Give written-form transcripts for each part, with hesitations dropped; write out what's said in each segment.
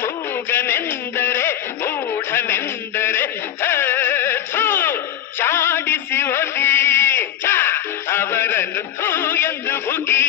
ಮೂಗನೆಂದರೆ ಮೂಢನೆಂದರೆ ಚಾಡಿಸಿ ಒದಿ ಅವರನ್ನು ಥೂ ಎಂದು ಬುಗಿ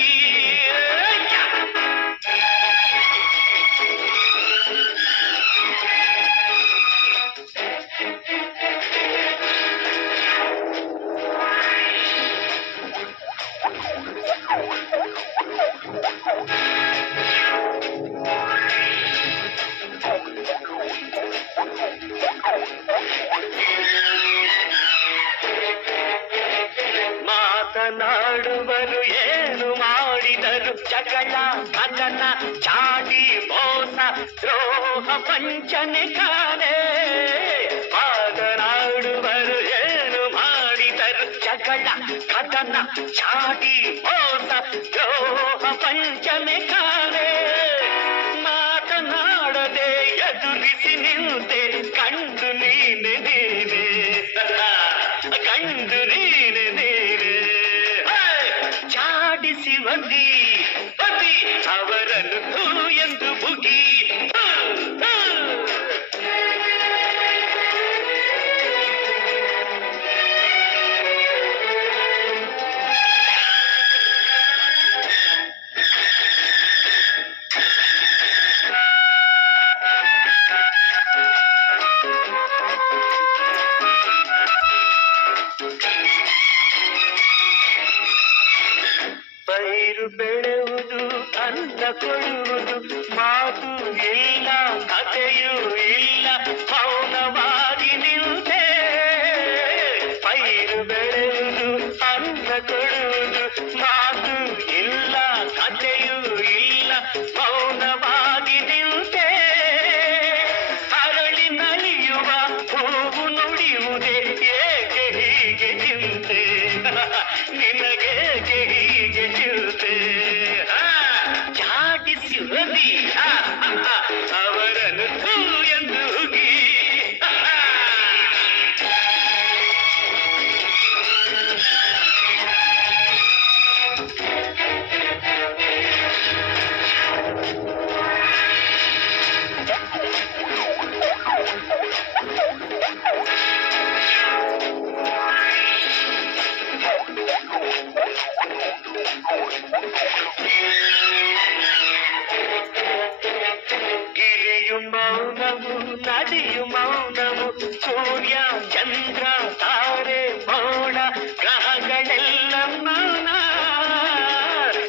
ಮಾತನಾಡುವರು ಏನು ಮಾಡಿದರು ಜಗಳ ಕದನ ಚಾಡಿ ಮೋಸ ದ್ರೋಹ ವಂಚನೆ ಕಾಲೇ ಮಾತನಾಡುವರು ಏನು ಮಾಡಿದರು ಜಗಳ ಕದನ ಚಾಡಿ ಮೋಸ ದ್ರೋಹ ವಂಚನೆ ಕಾಲೇ ಮಾತನಾಡದೆ ಎದುರಿಸಿ ನಿಂತೆ ಕಂಡು ನೀನೆ ನೀನೆ ಕಂಡು ನೀನೆ ನೀನೆ ಚಾಡಿಸಿ ಒದಿ ಒದಿ ಅವರನ್ನು ಥೂ ಎಂದು ಬುಗಿ ಪೈರು ಬೆಳೆಯುವುದು ಅನ್ನ ಕೊಡುವುದು ಮಾತು ಇಲ್ಲ ಕಥೆಯೂ ಇಲ್ಲ ಮೌನವಾಗಿ ನಿಂತೆ ಪೈರು ಬೆಳೆಯುವುದು ಅನ್ನ ಕೊಡುವುದು ಮಾತು ಇಲ್ಲ ಕಥೆಯೂ ಇಲ್ಲ ಮೌನವಾಗಿ ನಿಂತೆ ಅರಳಿ ನಲಿಯುವ ಹೂವು ನುಡಿಯುವುದೇ ಏಕೆ ಹೀಗೆ ಚಿಂತೆ ನಿನಗೇಕೆ ಹೀಗೆ ಚಿಂತೆ ಚಾಟಿಸಿ ಒದಿ ಅವರನ್ನು ಥೂ ಎಂದು ಹುಗಿ ಗಿರಿಯು ಮೌನವು ನದಿಯು ಮೌನವು ಸೂರ್ಯ ಚಂದ್ರ ತಾರೆ ಮೌನ ಗ್ರಹಗಳೆಲ್ಲ ಮೌನ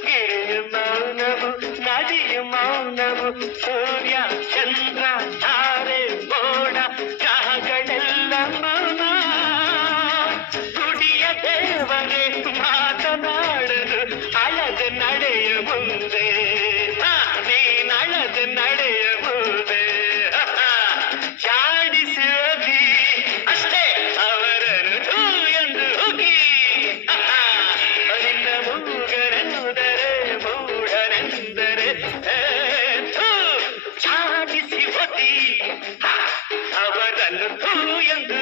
ಗಿರಿಯು ಮೌನವು ನದಿಯು ಮೌನವು ಸೂರ್ಯ ಚಂದ್ರ ತಾರೆ ಮೌನ ಗ್ರಹಗಳೆಲ್ಲ ಮೌನ ಗುಡಿಯ ದೇವರೇ ಮಾತನಾಡಲು ಅಳದ ನಡೆಯ ಮುಂದೆ ನೀನಳದ ನಡೆಯ ಮುಂದೆ ಚಾಡಿಸಿ ಒದಿ ಅಷ್ಟೇ ಅವರನ್ನು ಥೂ ಎಂದು ಹುಗಿ ನಿನ್ನ ಮೂಗನೆಂದರೆ ಮೂಢನೆಂದರೆ ಥೂ ಚಾಡಿಸಿ ಒದಿ ಅವರನ್ನು ಥೂ ಎಂದು